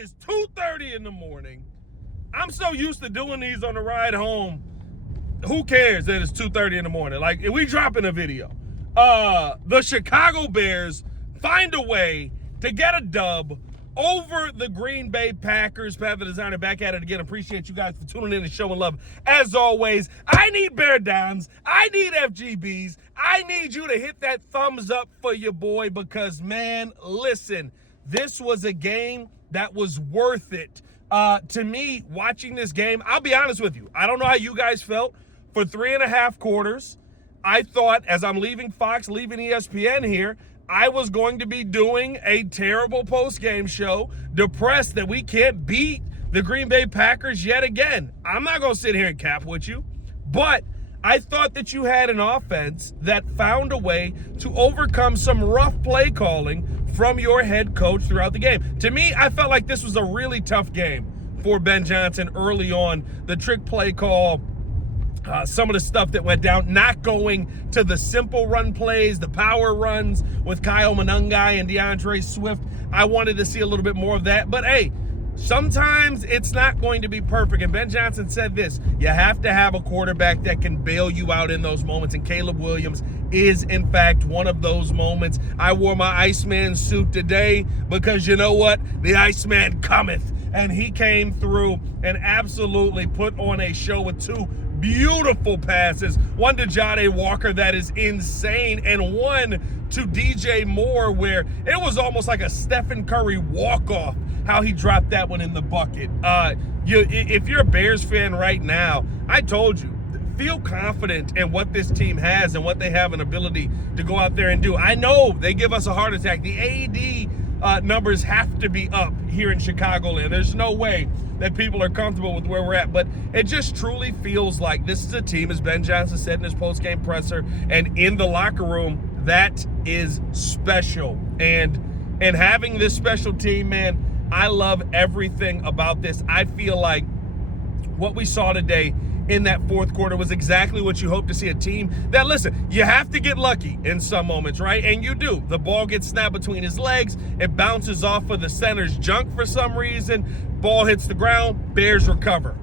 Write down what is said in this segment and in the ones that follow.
is 2:30 in the morning. I'm so used to doing these on the ride home. Who cares that it's 2:30 in the morning? Like, if we dropping a video. The Chicago Bears find a way to get a dub over the Green Bay Packers. Pat the Designer back at it again. Appreciate you guys for tuning in and showing love. As always, I need Bear Downs. I need FGBs. I need you to hit that thumbs up for your boy because, man, listen, this was a game that was worth it. To me, watching this game, I'll be honest with you. I don't know how you guys felt. For 3.5 quarters, I thought as I'm leaving Fox, leaving ESPN here, I was going to be doing a terrible post-game show, depressed that we can't beat the Green Bay Packers yet again. I'm not going to sit here and cap with you, but I thought that you had an offense that found a way to overcome some rough play calling from your head coach throughout the game. To me, I felt like this was a really tough game for Ben Johnson early on. The trick play call, some of the stuff that went down, not going to the simple run plays, the power runs with Kyle Monangai and DeAndre Swift. I wanted to see a little bit more of that. But, hey, sometimes it's not going to be perfect. And Ben Johnson said this, you have to have a quarterback that can bail you out in those moments. And Caleb Williams is, in fact, one of those moments. I wore my Iceman suit today because you know what? The Iceman cometh. And he came through and absolutely put on a show with two beautiful passes. One to Jade Walker that is insane, and one to DJ Moore where it was almost like a Stephen Curry walk-off, how he dropped that one in the bucket. If you're a Bears fan right now, I told you, feel confident in what this team has and what they have an ability to go out there and do. I know they give us a heart attack. The AD numbers have to be up here in Chicagoland. There's no way that people are comfortable with where we're at, but it just truly feels like this is a team, as Ben Johnson said in his post-game presser and in the locker room, that is special. And having this special team, man, I love everything about this. I feel like what we saw today in that fourth quarter was exactly what you hope to see. A team that, listen, you have to get lucky in some moments, right? And you do. The ball gets snapped between his legs. It bounces off of the center's junk for some reason. Ball hits the ground. Bears recover.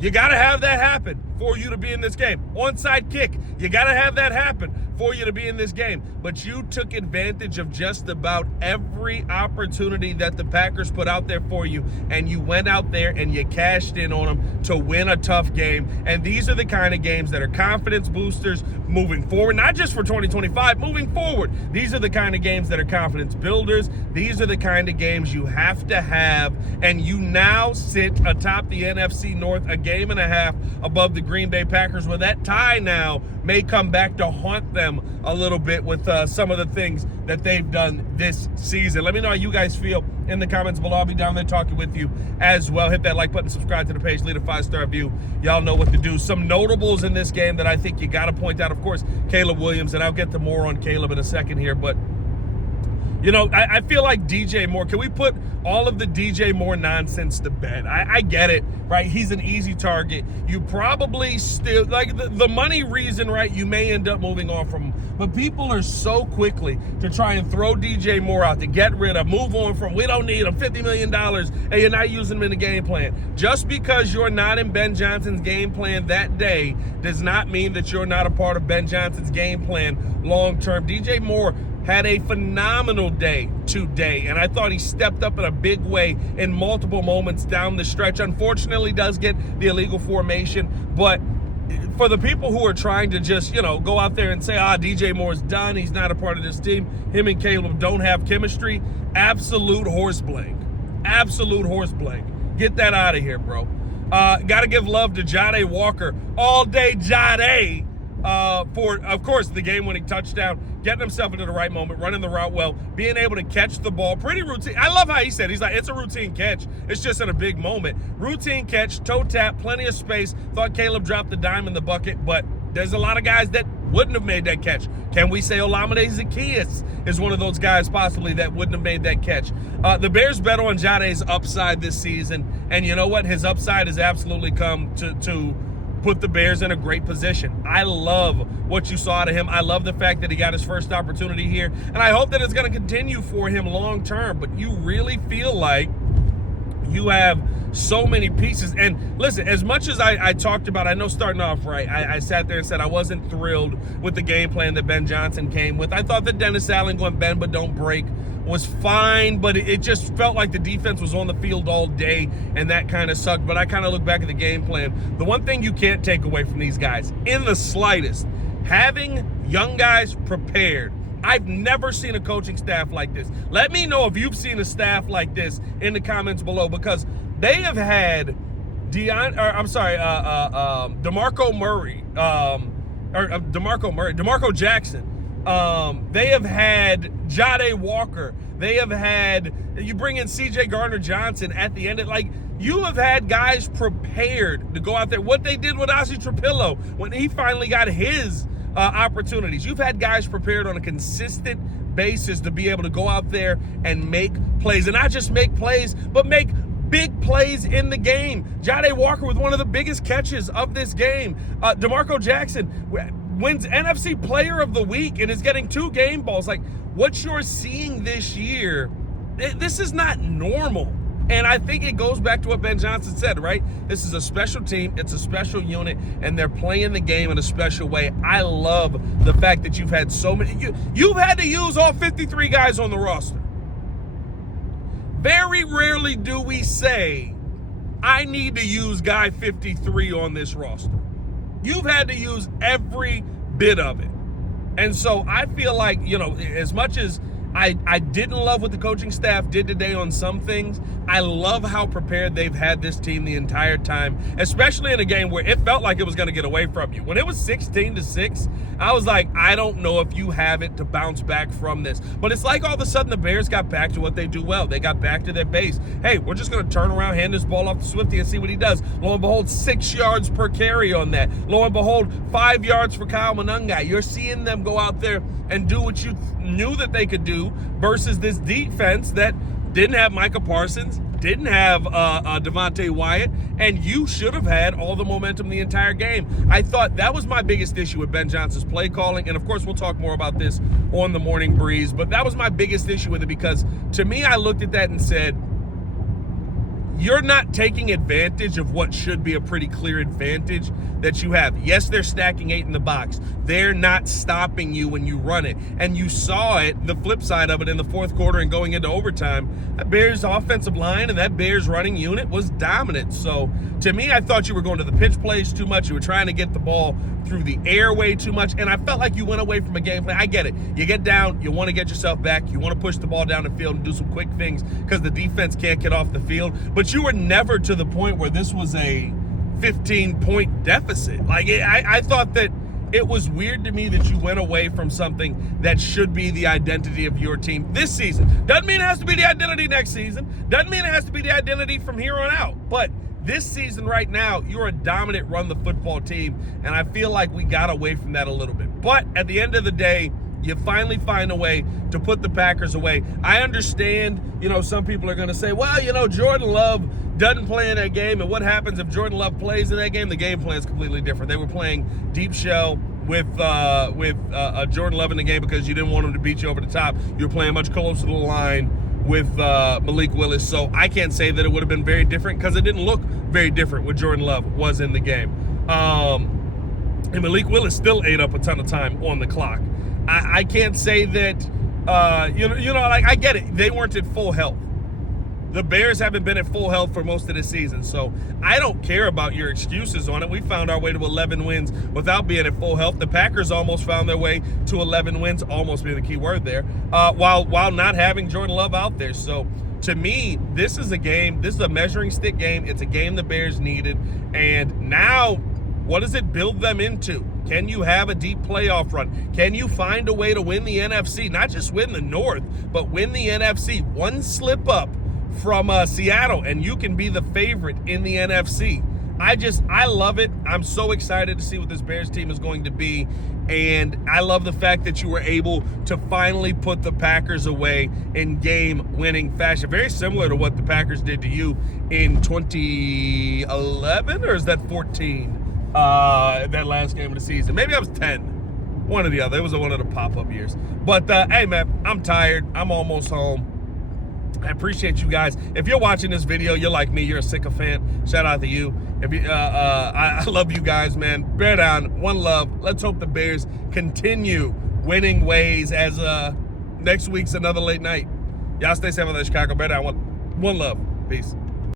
You got to have that happen for you to be in this game. Onside kick. You got to have that happen for you to be in this game. But you took advantage of just about every opportunity that the Packers put out there for you, and you went out there and you cashed in on them to win a tough game. And these are the kind of games that are confidence boosters moving forward, not just for 2025, moving forward. These are the kind of games that are confidence builders. These are the kind of games you have to have, and you now sit atop the NFC North, a game and a half above the Green Bay Packers, where that tie now may come back to haunt them a little bit with some of the things that they've done this season. Let me know how you guys feel in the comments below. I'll be down there talking with you as well. Hit that like button, subscribe to the page, leave a 5-star review. Y'all know what to do. Some notables in this game that I think you got to point out, of course, Caleb Williams, and I'll get to more on Caleb in a second here, but you know, I feel like DJ Moore, can we put all of the DJ Moore nonsense to bed? I get it, right? He's an easy target. You probably still, like the money reason, right? You may end up moving on from him. But people are so quickly to try and throw DJ Moore out, to get rid of, move on from, we don't need him, $50 million, and you're not using him in the game plan. Just because you're not in Ben Johnson's game plan that day does not mean that you're not a part of Ben Johnson's game plan long term. DJ Moore had a phenomenal day today, and I thought he stepped up in a big way in multiple moments down the stretch. Unfortunately, does get the illegal formation, but for the people who are trying to just, you know, go out there and say, DJ Moore's done, he's not a part of this team, him and Caleb don't have chemistry, absolute horse blank. Absolute horse blank. Get that out of here, bro. Got to give love to Jade Walker. All day Jade. For, of course, the game-winning touchdown, getting himself into the right moment, running the route well, being able to catch the ball, pretty routine. I love how he said, he's like, it's a routine catch. It's just in a big moment. Routine catch, toe tap, plenty of space. Thought Caleb dropped the dime in the bucket, but there's a lot of guys that wouldn't have made that catch. Can we say Olamide Zaccheaus is one of those guys possibly that wouldn't have made that catch? The Bears bet on Jade's upside this season, and you know what? His upside has absolutely come to put the Bears in a great position. I love what you saw out of him. I love the fact that he got his first opportunity here, and I hope that it's going to continue for him long term. But you really feel like You have so many pieces. And listen, as much as I talked about, I know starting off right, I sat there and said I wasn't thrilled with the game plan that Ben Johnson came with. I thought that Dennis Allen going bend but don't break was fine, but it just felt like the defense was on the field all day, and that kind of sucked. But I kind of look back at the game plan. The one thing you can't take away from these guys, in the slightest, having young guys prepared. I've never seen a coaching staff like this. Let me know if you've seen a staff like this in the comments below, because they have had DeMarco Jackson. They have had Jade Walker. They have had, you bring in CJ Gardner-Johnson at the end. You have had guys prepared to go out there. What they did with Ozzie Trapillo when he finally got his opportunities. You've had guys prepared on a consistent basis to be able to go out there and make plays. And not just make plays, but make big plays in the game. Jade Walker with one of the biggest catches of this game. DeMarco Jackson wins NFC Player of the Week and is getting 2 game balls. What you're seeing this year, this is not normal. And I think it goes back to what Ben Johnson said, right? This is a special team. It's a special unit, and they're playing the game in a special way. I love the fact that you've had so many. You've had to use all 53 guys on the roster. Very rarely do we say, I need to use guy 53 on this roster. You've had to use every bit of it. And so I feel like, as much as I didn't love what the coaching staff did today on some things, I love how prepared they've had this team the entire time, especially in a game where it felt like it was going to get away from you. When it was 16-6, I was like, I don't know if you have it to bounce back from this. But it's like all of a sudden the Bears got back to what they do well. They got back to their base. Hey, we're just going to turn around, hand this ball off to Swifty and see what he does. Lo and behold, 6 yards per carry on that. Lo and behold, 5 yards for Kyle Monangai. You're seeing them go out there and do what you knew that they could do versus this defense that didn't have Micah Parsons, didn't have Devontae Wyatt, and you should have had all the momentum the entire game. I thought that was my biggest issue with Ben Johnson's play calling, and of course we'll talk more about this on the Morning Breeze, but that was my biggest issue with it, because to me I looked at that and said, you're not taking advantage of what should be a pretty clear advantage that you have. Yes, they're stacking 8 in the box. They're not stopping you when you run it. And you saw it, the flip side of it, in the fourth quarter and going into overtime. That Bears offensive line and that Bears running unit was dominant. So to me, I thought you were going to the pitch plays too much. You were trying to get the ball through the air way too much. And I felt like you went away from a game plan. I get it. You get down, you want to get yourself back. You want to push the ball down the field and do some quick things because the defense can't get off the field. But you were never to the point where this was a 15-point deficit. I thought that it was weird to me that you went away from something that should be the identity of your team this season. Doesn't mean it has to be the identity next season. Doesn't mean it has to be the identity from here on out. But this season right now, you're a dominant run-the-football team, and I feel like we got away from that a little bit. But at the end of the day, you finally find a way to put the Packers away. I understand, some people are going to say, well, Jordan Love doesn't play in that game, and what happens if Jordan Love plays in that game? The game plan is completely different. They were playing deep shell with Jordan Love in the game because you didn't want him to beat you over the top. You were playing much closer to the line with Malik Willis, so I can't say that it would have been very different because it didn't look very different when Jordan Love was in the game. And Malik Willis still ate up a ton of time on the clock. I can't say that, I get it. They weren't at full health. The Bears haven't been at full health for most of the season, so I don't care about your excuses on it. We found our way to 11 wins without being at full health. The Packers almost found their way to 11 wins, almost being the key word there, while not having Jordan Love out there. So to me, this is a measuring stick game. It's a game the Bears needed, and now what does it build them into? Can you have a deep playoff run? Can you find a way to win the NFC? Not just win the North, but win the NFC. One slip up from Seattle, and you can be the favorite in the NFC. I love it. I'm so excited to see what this Bears team is going to be, and I love the fact that you were able to finally put the Packers away in game-winning fashion. Very similar to what the Packers did to you in 2011, or is that 14? That last game of the season. Maybe I was 10. One or the other. It was one of the pop-up years. But, hey, man, I'm tired. I'm almost home. I appreciate you guys. If you're watching this video, you're like me, you're a sycophant. Shout out to you. If you, I love you guys, man. Bear down, one love. Let's hope the Bears continue winning ways as next week's another late night. Y'all stay safe on the Chicago. Bear down, one love. Peace.